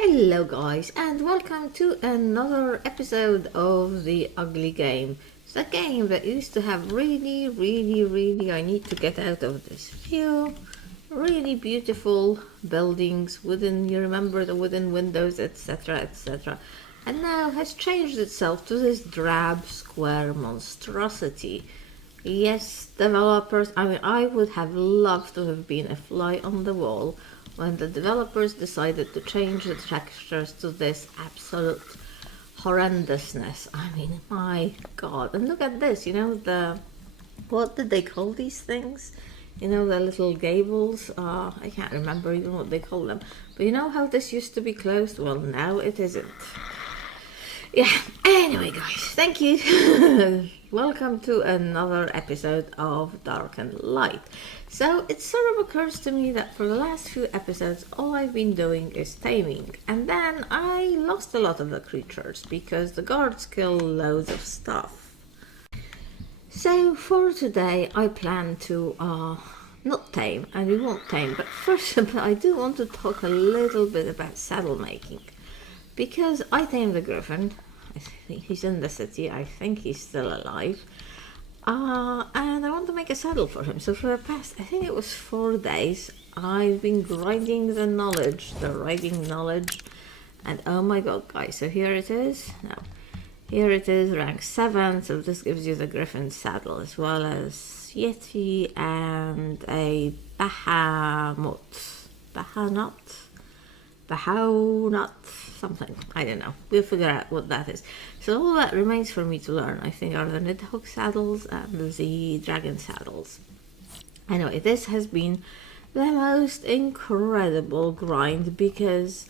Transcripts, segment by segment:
Hello guys and welcome to another episode of the Ugly Game. It's a game that used to have really I need to get out of this view. Really beautiful buildings within, you remember, the wooden windows, etc. And now has changed itself to this drab square monstrosity. Yes, developers, I would have loved to have been a fly on the wall when the developers decided to change the textures to this absolute horrendousness. My god. And look at this, what did they call these things? The little gables? I can't remember even what they call them. But you know how this used to be closed? Well, now it isn't. Yeah, anyway guys, thank you. Welcome to another episode of Dark and Light. So it sort of occurs to me that for the last few episodes all I've been doing is taming, and then I lost a lot of the creatures because the guards kill loads of stuff. So for today I plan to not tame, and we won't tame, but first I do want to talk a little bit about saddle making. Because I tamed the griffin. I think he's in the city. I think he's still alive. And I want to make a saddle for him. So for the past, I think it was 4 days, I've been grinding the writing knowledge. And oh my god, guys, so here it is. Now, here it is, rank 7. So this gives you the griffin saddle, as well as Yeti and a Bahamut. Bahaunut, something, I don't know. We'll figure out what that is. So all that remains for me to learn, I think, are the Nidhogg saddles and the dragon saddles. Anyway, this has been the most incredible grind because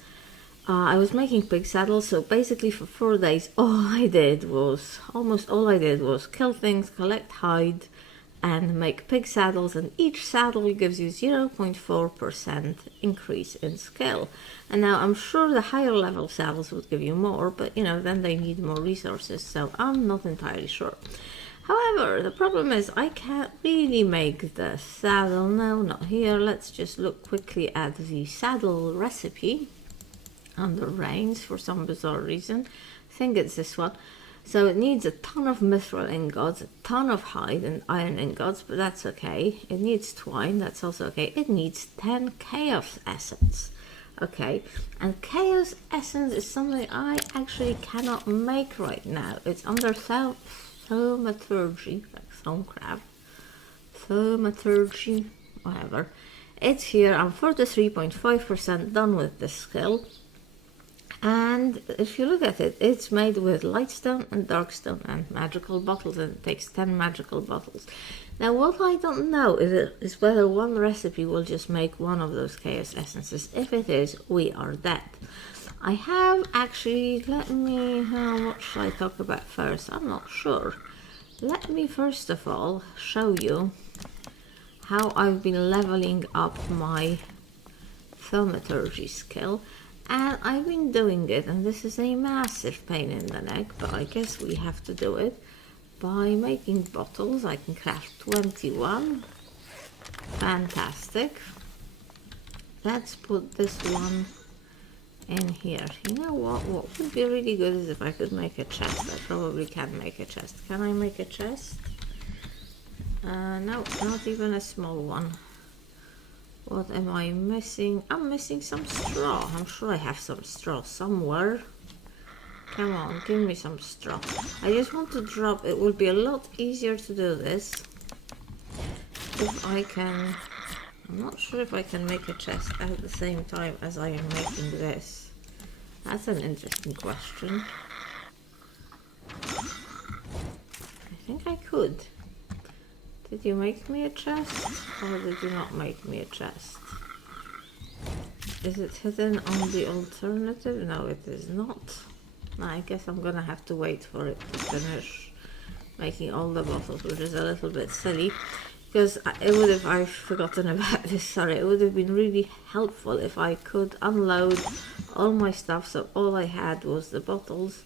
I was making pig saddles. So basically for 4 days, almost all I did was kill things, collect hide, and make pig saddles, and each saddle gives you 0.4% increase in skill. And now I'm sure the higher level saddles would give you more, but then they need more resources, so I'm not entirely sure. However, the problem is I can't really make the saddle. No, not here. Let's just look quickly at the saddle recipe under reins for some bizarre reason. I think it's this one. So it needs a ton of mithril ingots, a ton of hide and iron ingots, but that's okay. It needs twine, that's also okay. It needs 10 chaos essence. Okay, and chaos essence is something I actually cannot make right now. It's under thaumaturgy, like Stonecraft. Thaumaturgy, whatever. It's here. I'm 43.5% done with this skill. And if you look at it, it's made with lightstone and darkstone and magical bottles, and it takes 10 magical bottles. Now what I don't know is whether one recipe will just make one of those chaos essences. If it is, we are dead. I have actually, what should I talk about first? I'm not sure. Let me first of all show you how I've been leveling up my thaumaturgy skill. And I've been doing it, and this is a massive pain in the neck, but I guess we have to do it by making bottles. I can craft 21. Fantastic. Let's put this one in here. You know what would be really good is if I could make a chest. I probably can make a chest. Can I make a chest? No, not even a small one. What am I missing? I'm missing some straw. I'm sure I have some straw somewhere. Come on, give me some straw. I just want to drop. It will be a lot easier to do this if I can. I'm not sure if I can make a chest at the same time as I am making this. That's an interesting question. I think I could. Did you make me a chest, or did you not make me a chest? Is it hidden on the alternative? No, it is not. I guess I'm gonna have to wait for it to finish making all the bottles, which is a little bit silly, because I've forgotten about this, sorry, it would have been really helpful if I could unload all my stuff so all I had was the bottles,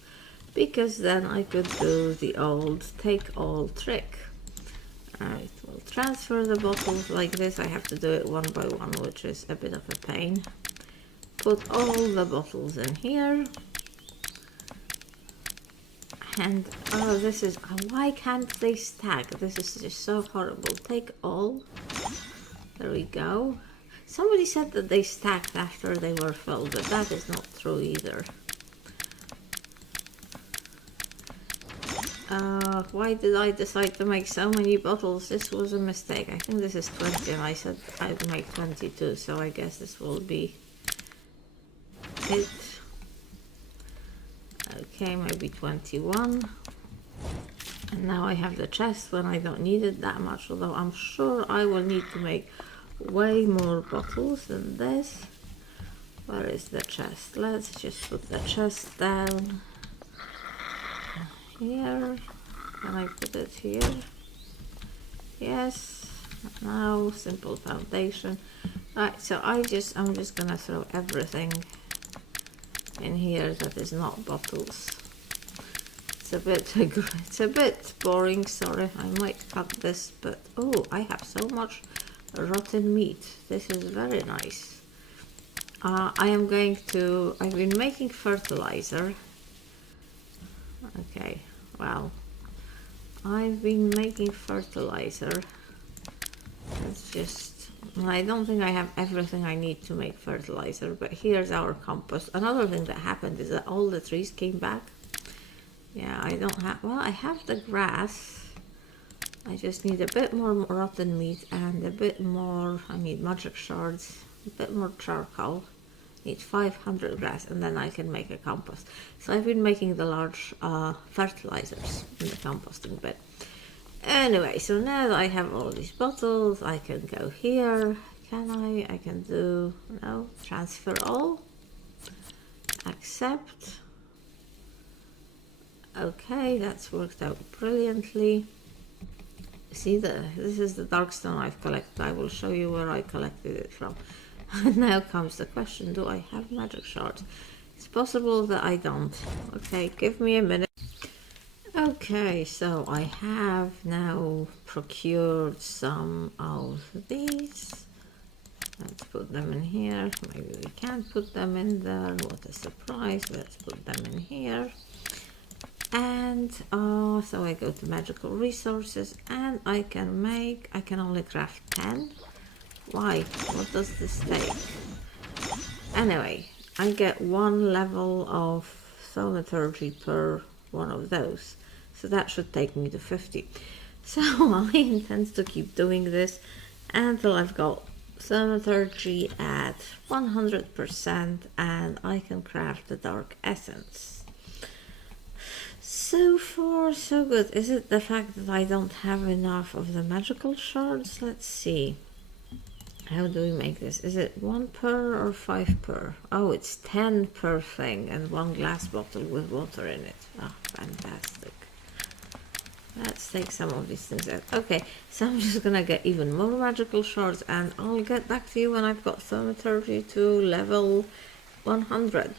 because then I could do the old take all trick. Alright, we'll transfer the bottles like this. I have to do it one by one, which is a bit of a pain. put all the bottles in here. And oh, this is, why can't they stack? This is just so horrible. Take all. There we go. Somebody said that they stacked after they were filled, but that is not true either. Why did I decide to make so many bottles? This was a mistake. I think this is 20 and I said I'd make 22, so I guess this will be it. Okay, maybe 21. And now I have the chest when I don't need it that much, although I'm sure I will need to make way more bottles than this. Where is the chest? Let's just put the chest down here. Can I put it here? Yes. Now simple foundation. Right, so I'm just gonna throw everything in here that is not bottles. It's a bit boring, sorry. I might cut this, but oh, I have so much rotten meat. This is very nice. I've been making fertilizer. Okay, well, I've been making fertilizer. It's just, I don't think I have everything I need to make fertilizer, but here's our compost. Another thing that happened is that all the trees came back. Yeah, I don't have, well, I have the grass. I just need a bit more rotten meat and a bit more, I need magic shards, a bit more charcoal. Need 500 grass and then I can make a compost. So I've been making the large fertilizers in the composting bit. Anyway, so now that I have all these bottles, I can go here. Can I? I can do, no, transfer all. Accept. Okay, that's worked out brilliantly. See, this is the dark stone I've collected. I will show you where I collected it from. And now comes the question, do I have magic shards? It's possible that I don't. Okay, give me a minute. Okay, so I have now procured some of these. Let's put them in here. Maybe we can't put them in there. What a surprise. Let's put them in here. And so I go to magical resources and I can only craft 10. Why? What does this take? Anyway, I get 1 level of thaumaturgy per one of those. So that should take me to 50. So I intend to keep doing this until I've got thaumaturgy at 100% and I can craft the dark essence. So far so good. Is it the fact that I don't have enough of the magical shards? Let's see. How do we make this? Is it 1 per or 5 per? Oh, it's 10 per thing and 1 glass bottle with water in it. Oh, fantastic. Let's take some of these things out. Okay, so I'm just gonna get even more magical shards and I'll get back to you when I've got thaumaturgy to level 100.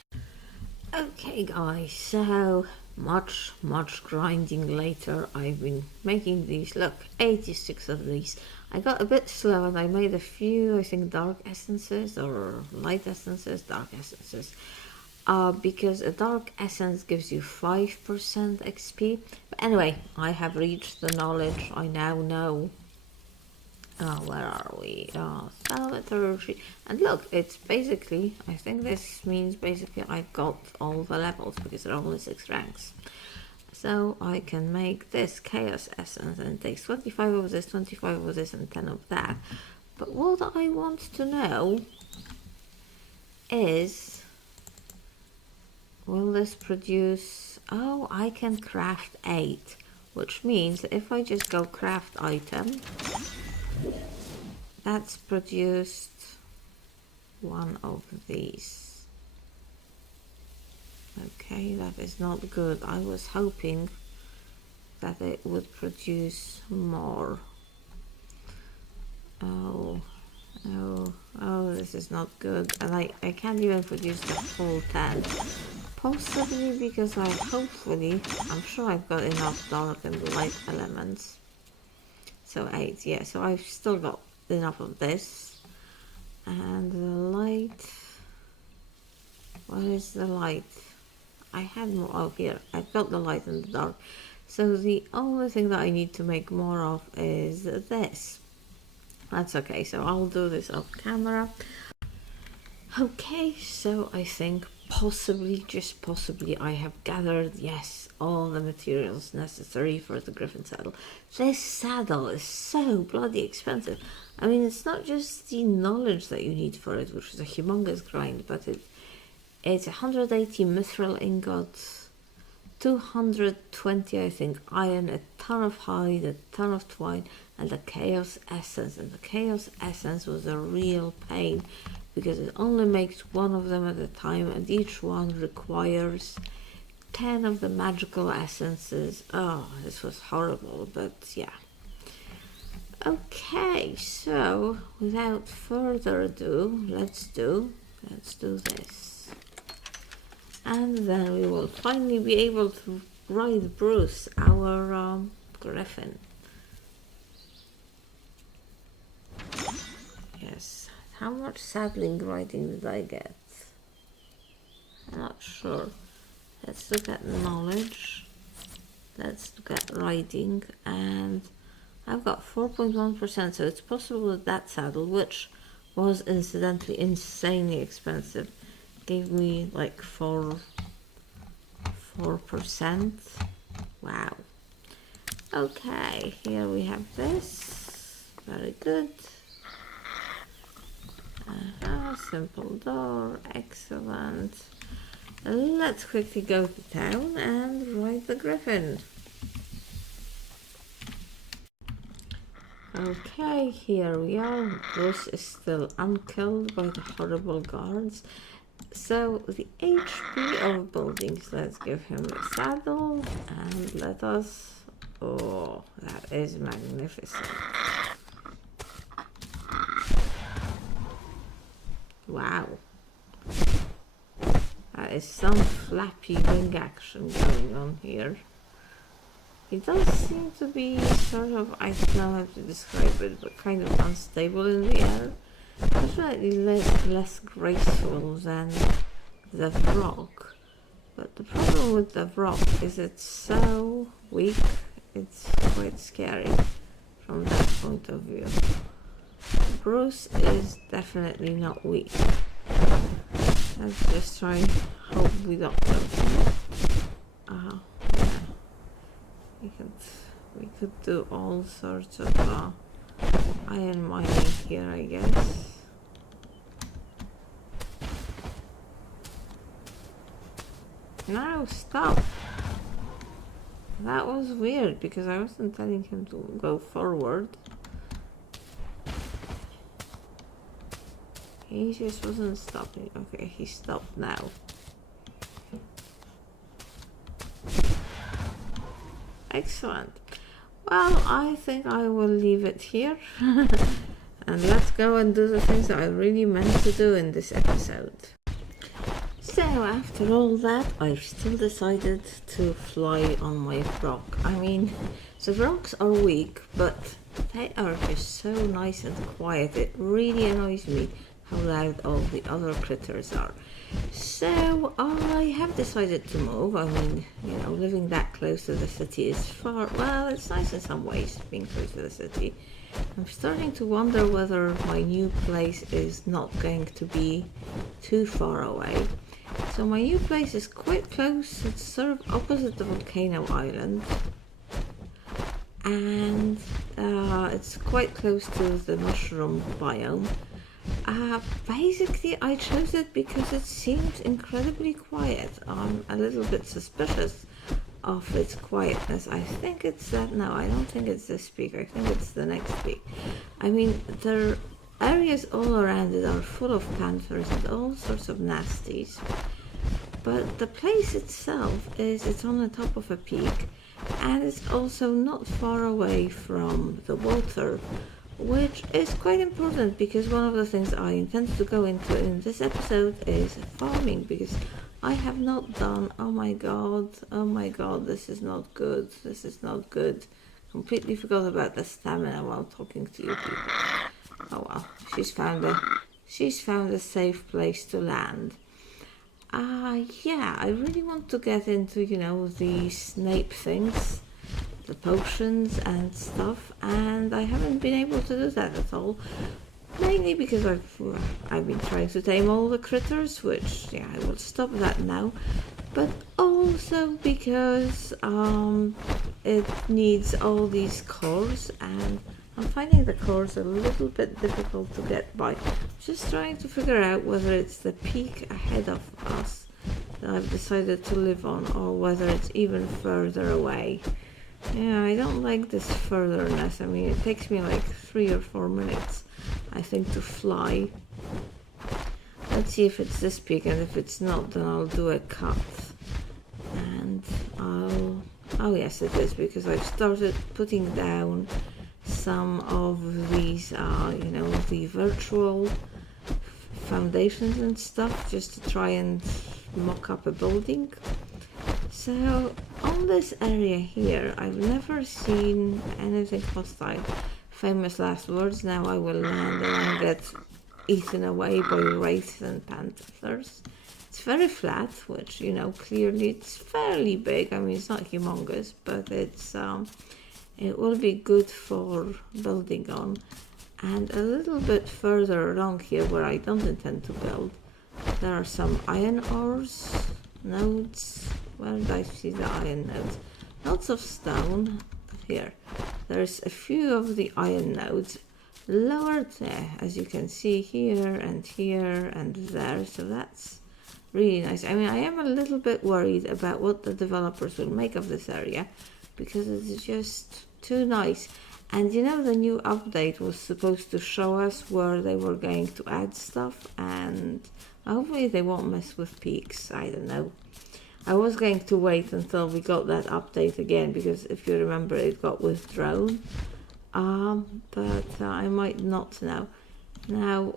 Okay guys, so much grinding later, I've been making these. Look, 86 of these. I got a bit slow and I made a few, I think, dark essences or light essences, dark essences. Because a dark essence gives you 5% XP. But anyway, I have reached the knowledge. I now know. Where are we? Thaumaturgy. And look, it's basically, I think this means basically I've got all the levels because there are only 6 ranks. So I can make this chaos essence and it takes 25 of this, 25 of this and 10 of that. But what I want to know is, will this produce, oh, I can craft 8, which means that if I just go craft item, that's produced 1 of these. Okay, that is not good. I was hoping that it would produce more. Oh, this is not good. And I can't even produce the full 10. Possibly because I'm sure I've got enough dark and light elements. So 8, yeah, so I've still got enough of this. And the light, Where is the light? I had more. Oh, here. I felt the light in the dark. So the only thing that I need to make more of is this. That's okay. So I'll do this off camera. Okay, so I think possibly, just possibly, I have gathered, yes, all the materials necessary for the griffin saddle. This saddle is so bloody expensive. I mean, it's not just the knowledge that you need for it, which is a humongous grind, but it's 180 mithril ingots, 220, I think, iron, a ton of hide, a ton of twine, and the chaos essence. And the chaos essence was a real pain, because it only makes one of them at a time, and each one requires 10 of the magical essences. Oh, this was horrible, but yeah. Okay, so without further ado, let's do this. And then we will finally be able to ride Bruce, our griffin. Yes. How much saddling riding did I get? I'm not sure. Let's look at knowledge. Let's look at riding, and I've got 4.1%, so it's possible that saddle, which was incidentally insanely expensive, gave me like 4%. Wow. Okay, here we have this. Very good. Simple door, excellent. Let's quickly go to town and ride the griffin. Okay, here we are. Bruce is still unkilled by the horrible guards. So the HP of buildings, let's give him a saddle and let us... Oh, that is magnificent. Wow. That is some flappy wing action going on here. He does seem to be sort of, I don't know how to describe it, but kind of unstable in the air. Definitely less graceful than the rock. But the problem with the rock is it's so weak, it's quite scary from that point of view. Bruce is definitely not weak. Let's just try and hope we don't go. Yeah. We could do all sorts of iron mining here, I guess. No, stop! That was weird because I wasn't telling him to go forward. He just wasn't stopping. Okay, he stopped now. Excellent. Well, I think I will leave it here. And let's go and do the things that I really meant to do in this episode. So after all that, I've still decided to fly on my frog. I mean, the frogs are weak, but they are just so nice and quiet. It really annoys me how loud all the other critters are. So I have decided to move. I mean, you know, living that close to the city is far, well, it's nice in some ways, being close to the city. I'm starting to wonder whether my new place is not going to be too far away. So my new place is quite close. It's sort of opposite the volcano island. And it's quite close to the mushroom biome. Basically, I chose it because it seems incredibly quiet. I'm a little bit suspicious of its quietness. I think it's that. No, I don't think it's this peak. I think it's the next peak. I mean, the areas all around it are full of panthers and all sorts of nasties. But the place itself it's on the top of a peak, and it's also not far away from the water, which is quite important because one of the things I intend to go into in this episode is farming, because I have not done, oh my god, this is not good. Completely forgot about the stamina while talking to you people. Oh well, she's found a safe place to land. Yeah, I really want to get into, the Snape things, the potions and stuff, and I haven't been able to do that at all. Mainly because I've been trying to tame all the critters, which, yeah, I will stop that now. But also because it needs all these cores, and I'm finding the cores a little bit difficult to get by. Just trying to figure out whether it's the peak ahead of us that I've decided to live on, or whether it's even further away. Yeah, I don't like this furtherness. I mean, it takes me like 3 or 4 minutes, I think, to fly. Let's see if it's this peak, and if it's not, then I'll do a cut. And oh yes, it is, because I've started putting down some of these, the virtual foundations and stuff, just to try and mock up a building. So on this area here, I've never seen anything hostile. Famous last words. Now I will land and I'll get eaten away by wraiths and panthers. It's very flat, which, clearly it's fairly big. I mean, it's not humongous, but it will be good for building on. And a little bit further along here, where I don't intend to build, there are some iron ores nodes. Where did I see the iron nodes? Lots of stone. Here, there's a few of the iron nodes lowered there, as you can see, here and there. So that's really nice. I mean, I am a little bit worried about what the developers will make of this area, because it's just too nice. And the new update was supposed to show us where they were going to add stuff, and hopefully they won't mess with peaks. I don't know. I was going to wait until we got that update again, because if you remember, it got withdrawn. But I might not now. Now,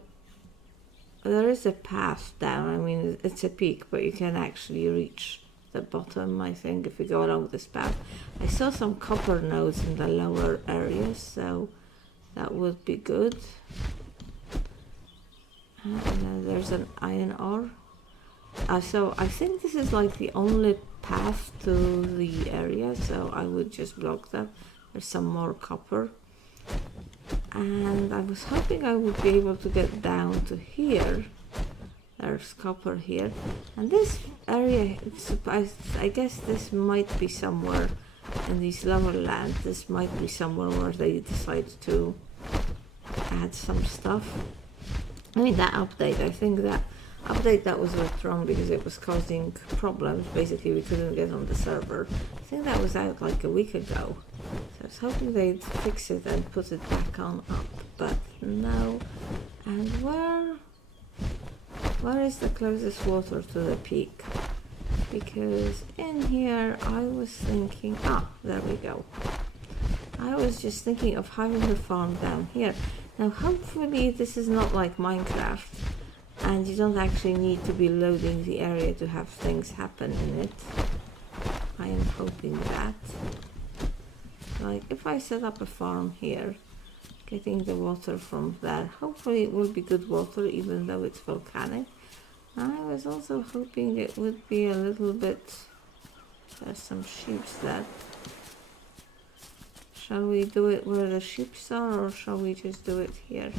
there is a path down. I mean, it's a peak, but you can actually reach the bottom, I think, if you go along this path. I saw some copper nodes in the lower areas, so that would be good. And then there's an iron ore. So I think this is like the only path to the area, so I would just block that. There's some more copper. And I was hoping I would be able to get down to here. There's copper here. And this area, I guess this might be somewhere in these lower lands. This might be somewhere where they decide to add some stuff. I mean, that update, I think that update that was withdrawn because it was causing problems. Basically, we couldn't get on the server. I think that was out like a week ago. So I was hoping they'd fix it and put it back on up, but no. And where is the closest water to the peak? Because in here I was thinking, there we go. I was just thinking of having the farm down here. Now hopefully this is not like Minecraft, and you don't actually need to be loading the area to have things happen in it. I am hoping that. Like, if I set up a farm here, getting the water from there, hopefully it will be good water, even though it's volcanic. I was also hoping it would be a little bit... There's some sheep there. Shall we do it where the sheep are, or shall we just do it here?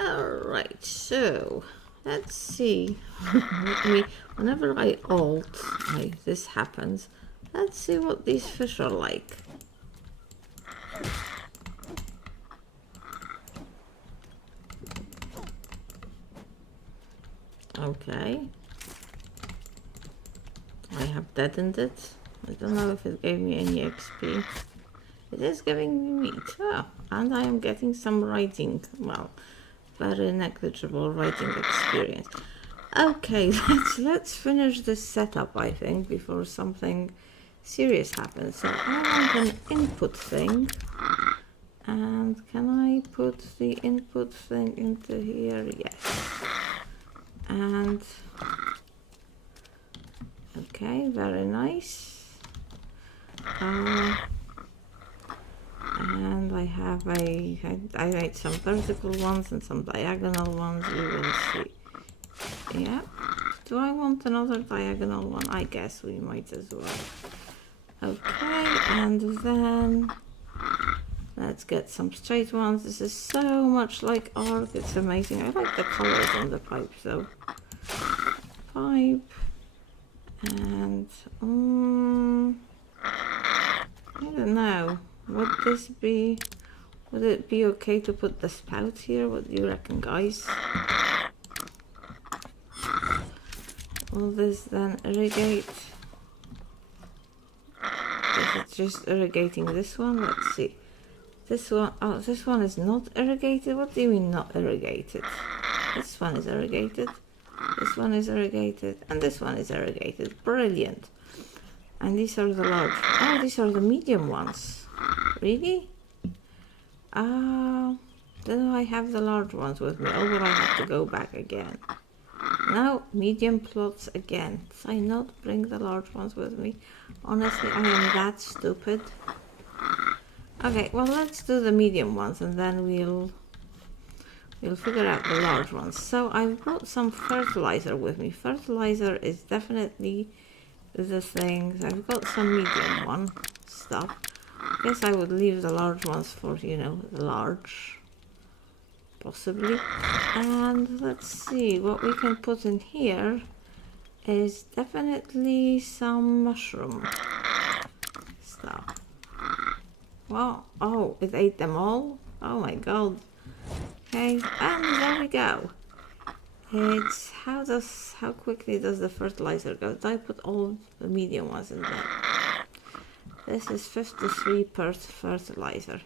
Alright, so let's see. Whenever I alt, this happens. Let's see what these fish are like. Okay. I have deadened it. I don't know if it gave me any XP. It is giving me meat. And I am getting some writing. Well, very negligible writing experience. Okay, let's finish this setup, I think, before something serious happens. So I want an input thing. And can I put the input thing into here? Yes. And okay, very nice. And I have I made some vertical ones and some diagonal ones. You will see. Yeah. do I want another diagonal one? I guess we might as well. Okay, and then let's get some straight ones. This is so much like art, it's amazing. I like the colors on the pipe though. Pipe, and I don't know, would it be okay to put the spout here? What do you reckon, guys? Will this then irrigate? Is it just irrigating this one? Let's see. This one, oh, this one is not irrigated. What do you mean not irrigated? This one is irrigated. This one is irrigated. And this one is irrigated. Brilliant. And these are the large. Oh, these are the medium ones. Really? Do I have the large ones with me? Or will I have to go back again? No, medium plots again. Did I not bring the large ones with me? Honestly, I am that stupid. Okay, well, let's do the medium ones and then we'll figure out the large ones. So I've brought some fertilizer with me. Fertilizer is definitely the thing. I've got some medium one stuff. I guess I would leave the large ones for, you know, the large. Possibly. And let's see, what we can put in here is definitely some mushroom stuff. Well, oh, it ate them all? Oh my god. Okay, and there we go. It's, how quickly does the fertilizer go? Did I put all the medium ones in there? This is 53 per fertilizer.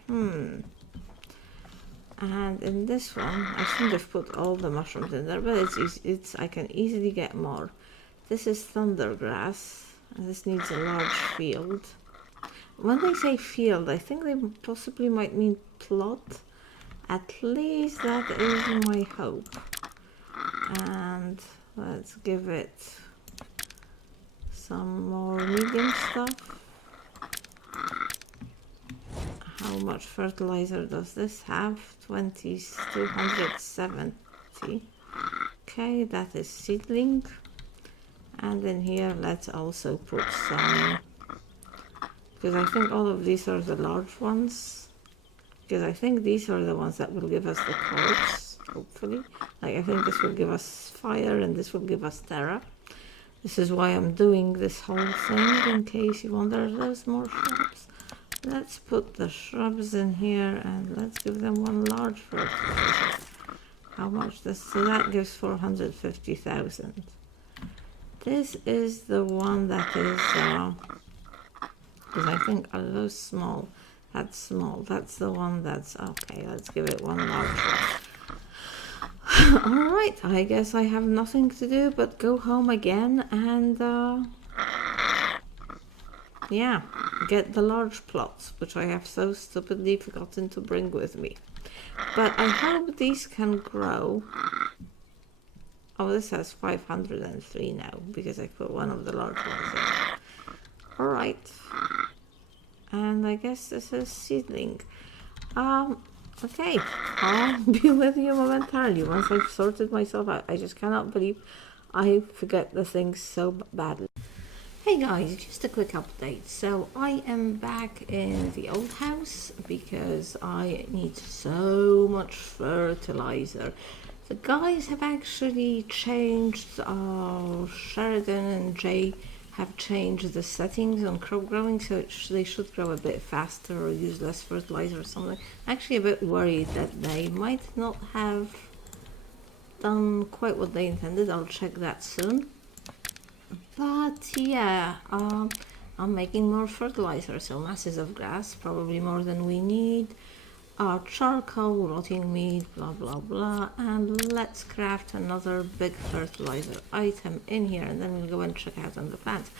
And in this one, I shouldn't have put all the mushrooms in there, but I can easily get more. This is thundergrass, and this needs a large field. When they say field, I think they possibly might mean plot. At least that is my hope. And let's give it some more medium stuff. How much fertilizer does this have? 270. Okay, that is seedling. And in here, let's also put some, because I think all of these are the large ones. Because I think these are the ones that will give us the quartz, hopefully. Like, I think this will give us fire and this will give us terra. This is why I'm doing this whole thing, in case you wonder, there's more shrubs. Let's put the shrubs in here and let's give them one large fertilizer. How much this? So that gives 450,000. This is the one that is, because I think are those small. That's small. That's the one that's okay. Let's give it one large one. All right. I guess I have nothing to do but go home again and yeah, get the large plots, which I have so stupidly forgotten to bring with me. But I hope these can grow. Oh, this has 503 now because I put one of the large ones in. All right. And I guess this is seedling. Okay, I'll be with you momentarily once I've sorted myself out. I just cannot believe I forget the things so badly. Hey guys, just a quick update. So I am back in the old house because I need so much fertilizer. The guys have actually changed, Sheridan and Jay have changed the settings on crop growing, so they should grow a bit faster or use less fertilizer or something. I'm actually a bit worried that they might not have done quite what they intended. I'll check that soon. But yeah, I'm making more fertilizer, so masses of grass, probably more than we need. Charcoal, rotting meat, blah blah blah, and let's craft another big fertilizer item in here and then we'll go and check out on the plants.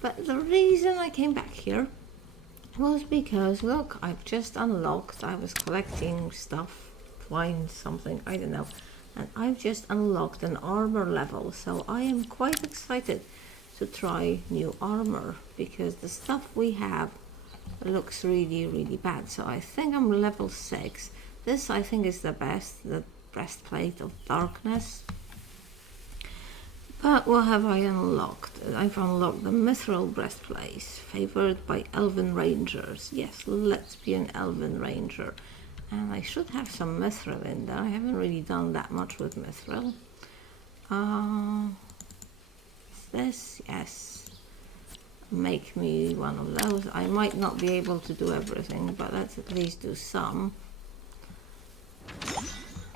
But the reason I came back here was because, look, I've just unlocked, I was collecting stuff, find something, I don't know, and I've just unlocked an armor level, so I am quite excited to try new armor because the stuff we have looks really bad. So I think I'm level 6. This I think is the best, the breastplate of darkness. But what have I unlocked? I've unlocked the mithril breastplate, favored by elven rangers. Yes, let's be an elven ranger. And I should have some mithril in there. I haven't really done that much with mithril. This, yes. Make me one of those. I might not be able to do everything, but let's at least do some.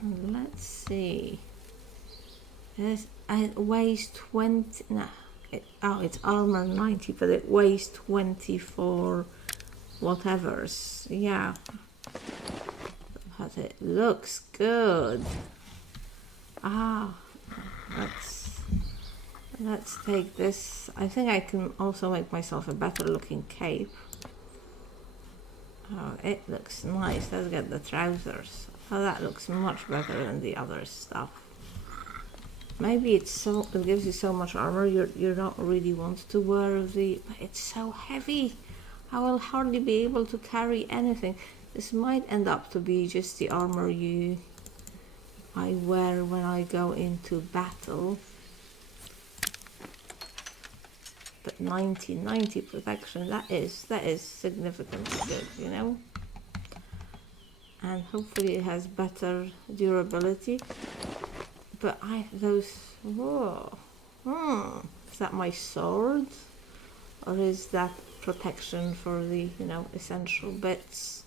Let's see. It weighs 20. No, it's armor 90, but it weighs 24 whatevers. Yeah. But it looks good. Let's take this. I think I can also make myself a better looking cape. Oh, it looks nice. Let's get the trousers. Oh, that looks much better than the other stuff. Maybe it gives you so much armor you don't really want to wear but it's so heavy. I will hardly be able to carry anything. This might end up to be just the armor I wear when I go into battle. But 90 protection, that is significantly good, you know. And hopefully it has better durability. But whoa. Is that my sword? Or is that protection for the, essential bits?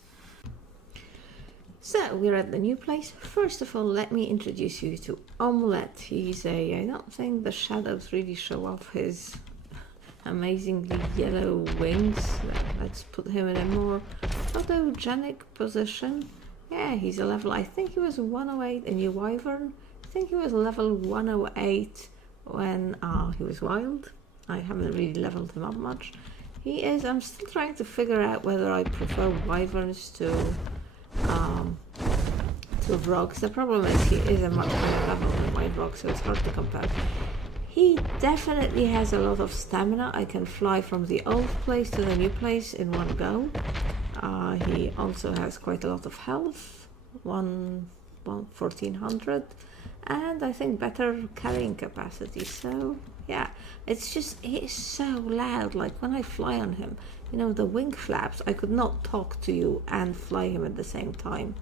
So, we're at the new place. First of all, let me introduce you to Omelette. I don't think the shadows really show off his amazingly yellow wings. Let's put him in a more photogenic position. Yeah, he's a level, I think he was 108 in New Wyvern. I think he was level 108 when he was wild. I haven't really leveled him up much. I'm still trying to figure out whether I prefer wyverns to Vrogs. The problem is he is a much higher level than my Vrog, so it's hard to compare. He definitely has a lot of stamina. I can fly from the old place to the new place in one go. He also has quite a lot of health, 1400, and I think better carrying capacity. So yeah, it's just, he's so loud. Like when I fly on him, the wing flaps, I could not talk to you and fly him at the same time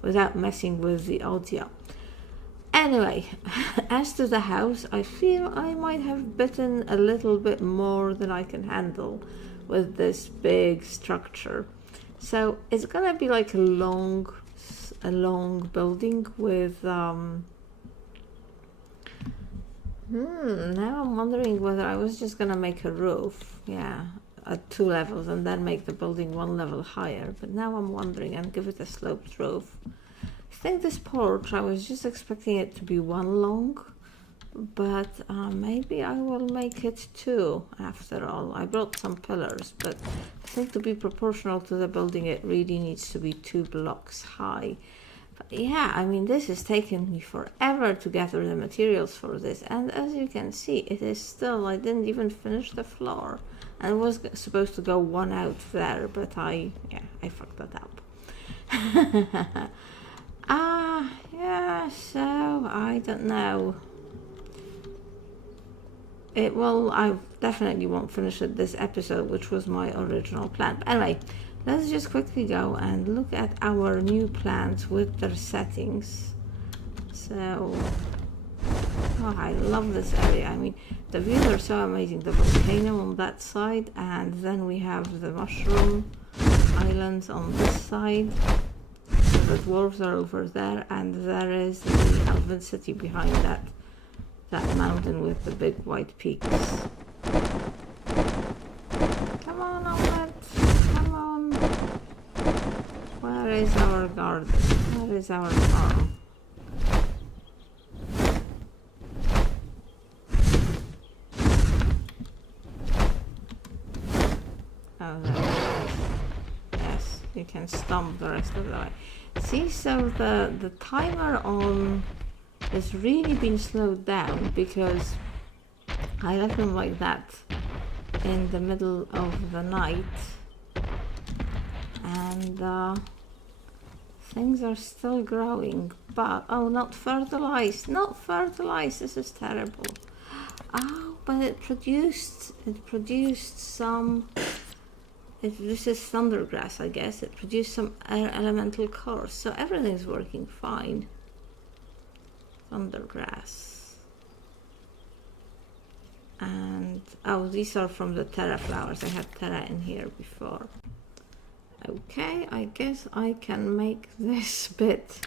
without messing with the audio. Anyway, as to the house, I feel I might have bitten a little bit more than I can handle with this big structure. So it's gonna be like a long building with now I'm wondering whether I was just gonna make a roof, at 2 levels, and then make the building 1 level higher. But now I'm wondering, and give it a sloped roof. I think this porch, I was just expecting it to be 1 long, but maybe I will make it 2 after all. I brought some pillars, but I think to be proportional to the building, it really needs to be 2 blocks high. But yeah, I mean, this has taken me forever to gather the materials for this, and as you can see, it is still, I didn't even finish the floor, and it was supposed to go 1 out there, but I fucked that up. So I don't know. I definitely won't finish it this episode, which was my original plan. But anyway, let's just quickly go and look at our new plans with their settings. So, I love this area. I mean, the views are so amazing. The volcano on that side, and then we have the mushroom islands on this side. The dwarves are over there, and there is the elven city behind that mountain with the big white peaks. Come on, Omelette, come on. Where is our garden? Where is our farm? Oh, there it is. Yes, you can stomp the rest of the way. See, so the timer on has really been slowed down because I left them like that in the middle of the night, and things are still growing, but not fertilized, this is terrible. Oh, but it produced some. This is thundergrass, I guess. It produced some elemental cores, so everything's working fine. Thundergrass. And oh, these are from the Terra flowers. I had Terra in here before. Okay, I guess I can make this bit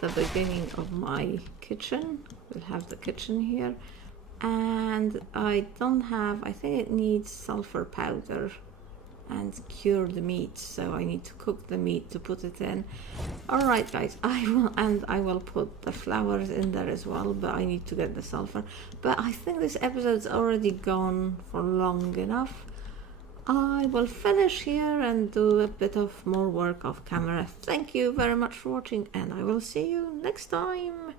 the beginning of my kitchen. We'll have the kitchen here. And I don't have, I think it needs sulfur powder and cured meat, so I need to cook the meat to put it in. All right, guys, I will put the flowers in there as well, but I need to get the sulfur. But I think this episode's already gone for long enough. I will finish here and do a bit of more work off camera. Thank you very much for watching, and I will see you next time.